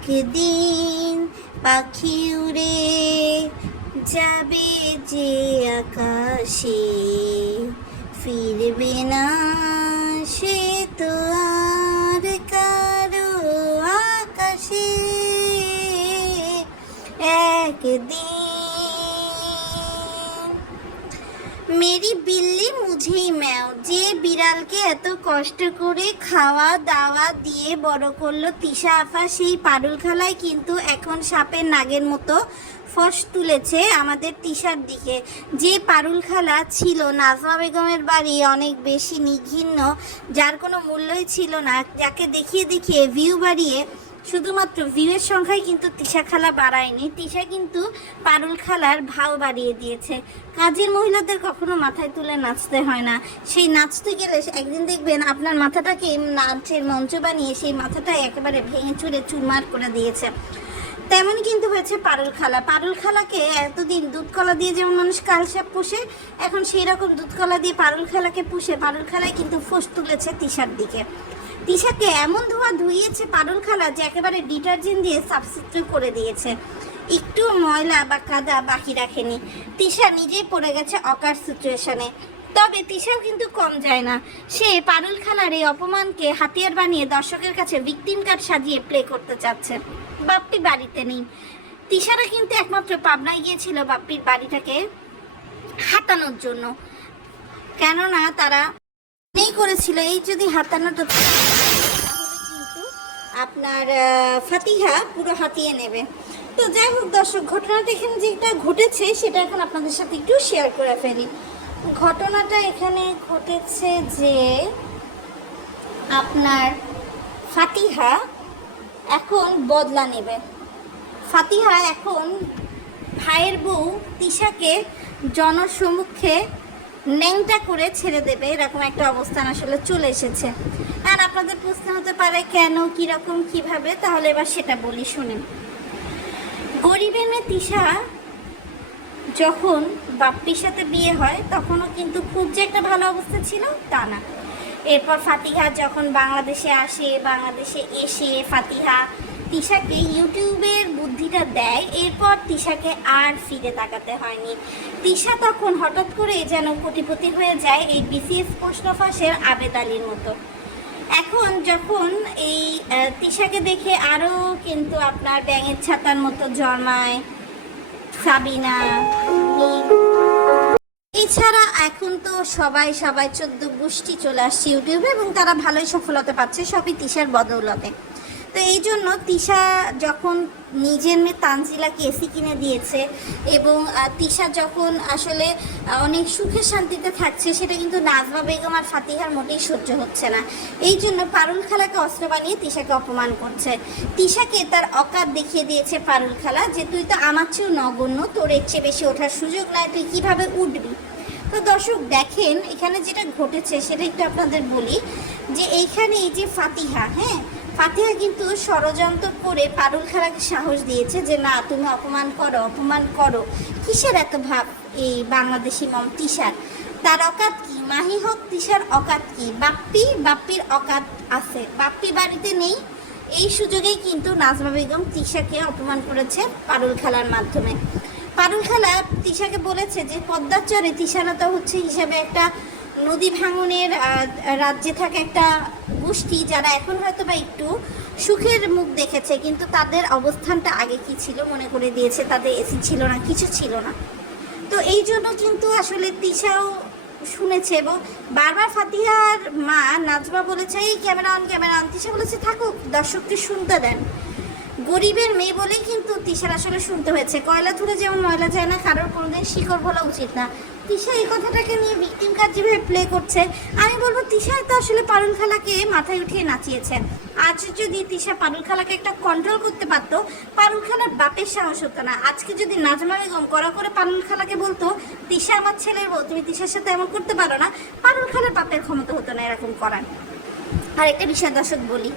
একদিন পাখি উড়ে যাবে যে আকাশে, ফিরবে না সে তো আর কারো আকাশে। একদিন মেরি বিল্লি মুঝেই ম্যাও, যে বিড়ালকে এত কষ্ট করে খাওয়া দাওয়া দিয়ে বড় করলো তিশা আফা, সেই পারুল খালায় কিন্তু এখন সাপের নাগের মতো ফস তুলেছে আমাদের তিশার দিকে। যে পারুল খালা ছিল নাজমা বেগমের বাড়ি অনেক বেশি নিঘিন্ন, যার কোনো মূল্যই ছিল না, যাকে দেখিয়ে দেখিয়ে ভিউ বাড়িয়ে শুধুমাত্র ভিউয়ের সংখ্যায় কিন্তু তিশা খালা বাড়ায়নি, তিশা কিন্তু পারুল খালার ভাও বাড়িয়ে দিয়েছে। কাজের মহিলাদের কখনো মাথায় তুলে নাচতে হয় না, সেই নাচতে গেলে একদিন দেখবেন আপনার মাথাটাকে নাচের মঞ্চ বানিয়ে সেই মাথাটা একেবারে ভেঙে চুরে চুরমার করে দিয়েছে। তেমনই কিন্তু হয়েছে পারুল খালা। পারুল খালাকে এতদিন দুধ কলা দিয়ে যেমন মানুষ কালসাপ পুষে, এখন সেই রকম দুধ কলা দিয়ে পারুল খালাকে পুষে পারুল খালায় কিন্তু ফোঁস তুলেছে তিশার দিকে। তিশাকে এমন ধোয়া ধুইয়েছে পারুল খালা যে একেবারে ডিটারজেন্ট দিয়ে সাবস্টিটিউট করে দিয়েছে, একটু ময়লা বা কাদা বাকি রাখেনি। তিশা নিজেই পড়ে গেছে অকার সিচুয়েশনে। তবে তিশাও কিন্তু কম যায় না, সে পারুল খালার এই অপমানকে হাতিয়ার বানিয়ে দর্শকের কাছে ভিকটিম কার্ড সাজিয়ে প্লে করতে চাচ্ছে। বাপ্পি বাড়িতে নেই, তিশারা কিন্তু একমাত্র পাবনায় গিয়েছিল বাপ্পির বাড়িটাকে হাতানোর জন্য, কেননা তারা নেই করেছিল এই যদি হাতানোটা কিন্তু আপনার ফাতিহা পুরো হাতিয়ে নেবে। তো যাই হোক দর্শক, ঘটনাটা এখানে যেটা ঘটেছে সেটা এখন আপনাদের সাথে একটু শেয়ার করে ফেলি। ঘটনাটা এখানে ঘটেছে যে আপনার ফাতিহা এখন বদলা নেবে। ফাতিহা এখন ভাইয়ের বউ তিশাকে জনসম্মুখে ন্যাংটা করে ছেড়ে দেবে, এরকম একটা অবস্থান আসলে চলে এসেছে। আর আপনাদের প্রশ্ন হতে পারে কেন, কীরকম, কিভাবে, তাহলে এবার সেটা বলি শুনেন। গরিবের মেয়ে তিশা যখন বাপ্পির সাথে বিয়ে হয় তখনও কিন্তু খুব যে একটা ভালো অবস্থা ছিল তা না। এরপর ফাতিহা যখন বাংলাদেশে আসে, বাংলাদেশে এসে ফাতিহা তিশাকে ইউটিউবের বুদ্ধিটা দেয়, এরপর তিশাকে আর ফিরে তাকাতে হয়নি। তিশা তখন হঠাৎ করে যেন কোটিপতি হয়ে যায় এই বিসিএস প্রশ্ন ফাঁসের আবেদ আলীর মতো। এখন যখন এই তিশাকে দেখে আরও কিন্তু আপনার ব্যাঙের ছাতার মতো জন্মায় সাবিনা, এছাড়া এখন তো সবাই 14 গোষ্ঠী চলে আসছে ইউটিউবে এবং তারা ভালোই সফলতা পাচ্ছে, সবই তিশার বদৌলতে। তো এই জন্য তিশা যখন নিজের মেয়ে তানজিলাকে এসি কিনে দিয়েছে এবং তিশা যখন আসলে অনেক সুখে শান্তিতে থাকছে, সেটা কিন্তু নাজমা বেগম আর ফাতিহার মোটেই সহ্য হচ্ছে না। এই জন্য পারুল খালাকে অস্ত্র বানিয়ে তিশাকে অপমান করছে। তিশাকে তার অকাত দেখিয়ে দিয়েছে পারুল খালা যে তুই তো আমার চেয়েও নগণ্য, তোর এর চেয়ে বেশি ওঠার সুযোগ নাই, তুই কিভাবে উঠবি। তো দর্শক দেখেন এখানে যেটা ঘটেছে সেটা একটু আপনাদের বলি, যে এইখানে এই যে ফাতিহা, ফাতিহা কিন্তু ষড়যন্ত্র করে পারুল খালাকে সাহস দিয়েছে যে না তুমি অপমান করো, কিসের এত ভাব এই বাংলাদেশি মম তিশার, তার অকাত কি, মাহি হোক তিশার অকাত কি, বাপ্পির অকাত আছে, বাপ্পি বাড়িতে নেই। এই সুযোগেই কিন্তু নাজমা বেগম তিশাকে অপমান করেছে পারুল খালার মাধ্যমে। পারুল খালা তিশাকে বলেছে যে পদ্মার চরে তিশারা তো হচ্ছে হিসাবে একটা নদী ভাঙনের রাজ্যে থাকা একটা গোষ্ঠী, যারা এখন হয়তো বা একটু সুখের মুখ দেখেছে, কিন্তু তাদের অবস্থানটা আগে কি ছিল মনে করে দিয়েছে, তাদের এসি ছিল না, কিছু ছিল না। তো এই জন্য কিন্তু আসলে তিশাও শুনেছে এবং বারবার ফাতিহার মা নাজমা বলেছে এই ক্যামেরা অন, তিশা বলেছে থাকুক দর্শককে শুনতে দেন। গরিবের মেয়ে বলেই কিন্তু তিশার আসলে শুনতে হয়েছে। কয়লা ধরে যেমন ময়লা যায় না, কারোর কোনোদিন শিকড় বলা উচিত না। তিশা এই কথাটাকে নিয়ে ভিকটিম কার্ড যেভাবে প্লে করছে, আমি বলবো তিশাই তো আসলে পারুল খালাকে মাথায় উঠিয়ে নাচিয়েছে। আজ যদি তিশা পারুল খালাকে একটা কন্ট্রোল করতে পারতো, পারুল খালার বাপের সাহস হতো না। আজকে যদি নাজমা বেগম কড়া করে পারুল খালাকে বলতো তিশা আমার ছেলের বউ, তুমি তিশার সাথে এমন করতে পারো না, পারুল খালার বাপের ক্ষমতা হতো না এরকম করার। আর একটা বিষয় দর্শক বলি,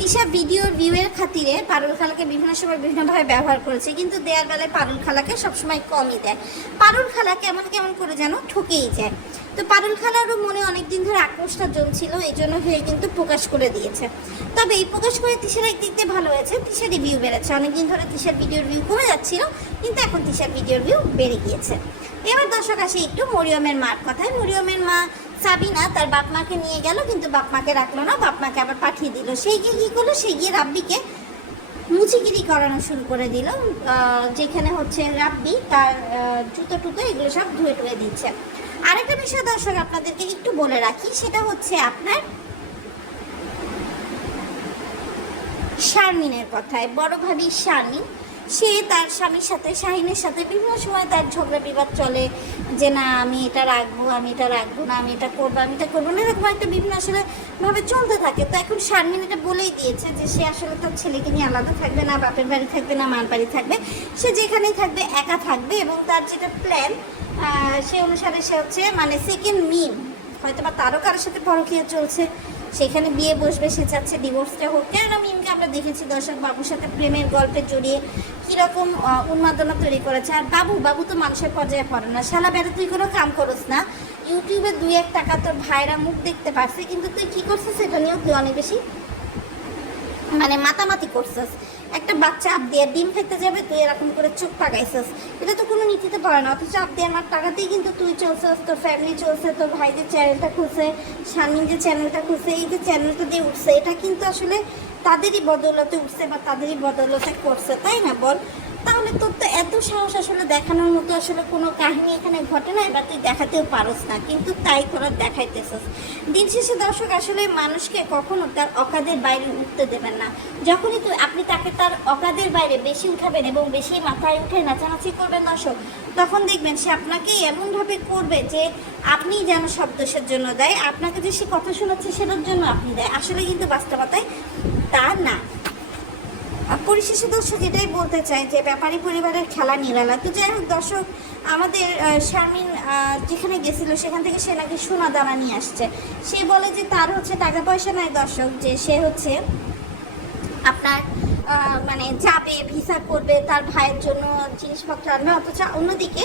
তিশা ভিডিওর ভিউয়ের খাতিরে পারুল খালাকে বিভিন্ন সময় বিভিন্নভাবে ব্যবহার করেছে, কিন্তু দেওয়ার বেলায় পারুল খালাকে সবসময় কমই দেয়। পারুল খালা কেমন কেমন করে যেন ঠকেই যায়। তো পারুল খালারও মনে অনেক দিন ধরে আক্রোশটা জমছিল, এই জন্য সে কিন্তু প্রকাশ করে দিয়েছে। তবে এই প্রকাশ করে তিশার একদিক দিয়ে ভালো হয়েছে, তিশারই ভিউ বেড়েছে। অনেকদিন ধরে তিশার ভিডিওর ভিউ কমে যাচ্ছিল, কিন্তু এখন তিশার ভিডিওর ভিউ বেড়ে গিয়েছে। এবার দর্শক আসে একটু মরিয়মের মার কথায়। মরিয়মের মা সাবিনা তার বাপ মাকে নিয়ে গেল, কিন্তু বাপ মাকে রাখলো না, বাপ মাকে আবার পাঠিয়ে দিল। সেই গিয়ে কী করলো, সেই গিয়ে রাব্বিকে মুচিগিরি করানো শুরু করে দিল, যেখানে হচ্ছে রাব্বি তার জুতো টুতো এগুলো সব ধুয়ে টুয়ে দিচ্ছে। আরেকটা বিষয় দর্শক আপনাদেরকে একটু বলে রাখি, সেটা হচ্ছে আপনার শারমিনের কথায়। বড় ভাবি শারমিন, সে তার স্বামীর সাথে, শাহিনের সাথে বিভিন্ন সময় তার ঝগড়া বিবাদ চলে, যে না আমি এটা রাখবো, আমি এটা রাখবো না, আমি এটা করবো, আমি এটা করবো না, এরকম একটা বিভিন্ন আসলে ভাবে চলতে থাকে। তো এখন শারমিন এটা বলেই দিয়েছে যে সে আসলে তার ছেলেকে নিয়ে আলাদা থাকবে না, বাপের বাড়ি থাকবে না, মার বাড়ি থাকবে, সে যেখানেই থাকবে একা থাকবে। এবং তার যেটা প্ল্যান সে অনুসারে সে হচ্ছে মানে সেকেন্ড মিম, হয়তো বা তারও কারোর সাথে পরকীয়া চলছে, সেখানে বিয়ে বসবে, সে চাচ্ছে ডিভোর্সটা হোক। কেননা মিমকে আমরা দেখেছি দর্শক বাবুর সাথে প্রেমের গল্পে জড়িয়ে কীরকম উন্মাদনা তৈরি করেছে। আর বাবু তো মানুষের পর্যায়ে পড়ে না, শালা বেড়ে তুই কোনো কাম করস না, ইউটিউবে 2-1 টাকা তোর ভাইরা মুখ দেখতে পারছে, কিন্তু তুই কী করছিস সেটা নিয়েও তুই অনেক বেশি মানে মাতামাতি করছিস। একটা বাচ্চা আপ দিয়ে ডিম খেতে যাবে, তুই এরকম করে চোখ পাকাইছিস, এটা তো কোনো নীতিতে পড়ে না। অথচ আপ দিয়ে আমার টাকাতেই কিন্তু তুই চলছিস, তোর ফ্যামিলি চলছে, তোর ভাই যে চ্যানেলটা খুলছে, শারমিন যে চ্যানেলটা খুলছে, এই যে চ্যানেলটা দিয়ে উঠছে, এটা কিন্তু আসলে তাদেরই বদৌলতে উঠছে বা তাদেরই বদৌলতে করছে, তাই না বল? তাহলে তোর তো এত সাহস আসলে দেখানোর মতো আসলে কোনো কাহিনী এখানে ঘটে না, এবার তুই দেখাতেও পারস না, কিন্তু তাই তোরা দেখাইতেছিস। দিন শেষে দর্শক আসলে মানুষকে কখনো তার অকাদের বাইরে উঠতে দেবেন না। যখনই আপনি তাকে তার অকাদের বাইরে বেশি উঠাবেন এবং বেশি মাথায় উঠে নাচানাচি করবেন দর্শক, তখন দেখবেন সে আপনাকে এমনভাবে করবে যে আপনি যেন সব দোষের জন্য দেয়, আপনাকে যে সে কথা শোনাচ্ছে সেটার জন্য আপনি দেয়। আসলে কিন্তু বাস্তবতায় তা না। পরিশেষে দর্শক এটাই বলতে চাই যে ব্যাপারী পরিবারের খেলা নিরালা। তো যাই হোক দর্শক, আমাদের শারমিন যেখানে গেছিলো সেখান থেকে সে নাকি সোনা দানা নিয়ে আসছে। সে বলে যে তার হচ্ছে টাকা পয়সা নাই দর্শক, যে সে হচ্ছে আপনার মানে যাবে, ভিসা করবে, তার ভাইয়ের জন্য জিনিসপত্র আনবে, অথচ অন্যদিকে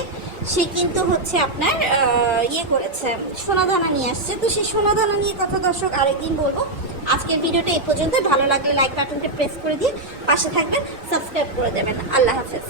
সে কিন্তু হচ্ছে আপনার ইয়ে করেছে, সোনাদানা নিয়ে আসছে। তো সেই সোনাদানা নিয়ে কথা দর্শক আরেকদিন বলবো। আজকের ভিডিওটা এই পর্যন্ত। ভালো লাগলে লাইক বাটনটা প্রেস করে দিয়ে পাশে থাকবেন, সাবস্ক্রাইব করে দেবেন। আল্লাহ হাফেজ।